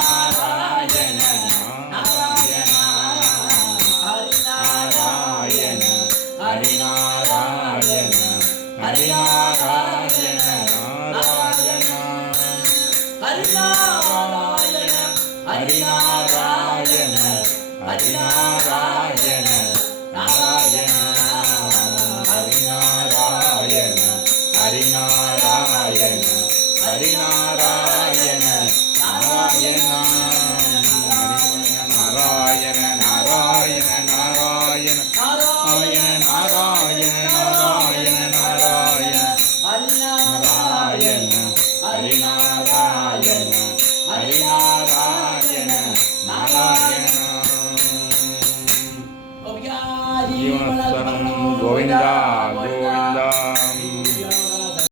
Narayana Narayana Hari Narayana Hari Narayana Narayana Hari Narayana Hari Narayana Hari Narayana Narayana Hari Narayana Hari Narayana Hari Narayana Narayana Narayana Narayana Narayana Narayana Narayana Narayana Narayana Narayana Hari Narayana Hari Narayana Narayana ஜீவனஸ்வரம் Govinda